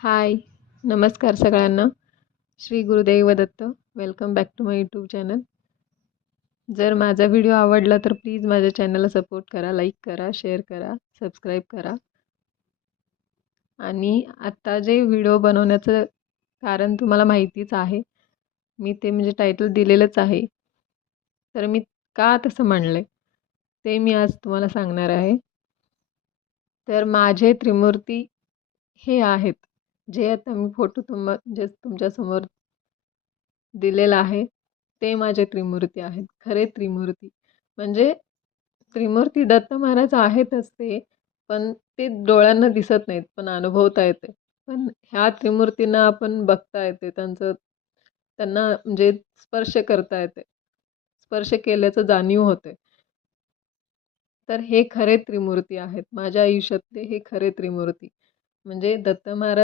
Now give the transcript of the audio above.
हाय नमस्कार सगळ्यांना. Shri Gurudev Datta welcome back to my YouTube channel जर माझा व्हिडिओ आवडला तर प्लीज माझ्या चॅनलला सपोर्ट करा लाईक करा शेअर करा सबस्क्राईब करा. आणि आत्ता जे व्हिडिओ बनवण्याचं कारण तुम्हाला माहितीच आहे मी ते म्हणजे टायटल दिलेलंच आहे. तर मी का तसं म्हणलं आहे ते मी आज तुम्हाला सांगणार आहे. तर माझे त्रिमूर्ती हे आहेत. जे आता मी फोटो तुम्हा जे तुमच्यासमोर दिलेला आहे ते माझे त्रिमूर्ती आहेत. खरे त्रिमूर्ती. म्हणजे त्रिमूर्ती दत्त महाराज आहेतच ते पण ते डोळ्यांना दिसत नाहीत पण अनुभवता येते. पण ह्या त्रिमूर्तींना आपण बघता येते त्यांचं त्यांना म्हणजे स्पर्श करता येते. स्पर्श केल्याचं जाणीव होते. तर हे खरे त्रिमूर्ती आहेत. माझ्या आयुष्यातले हे खरे त्रिमूर्ती. म्हणजे दत्त महाराज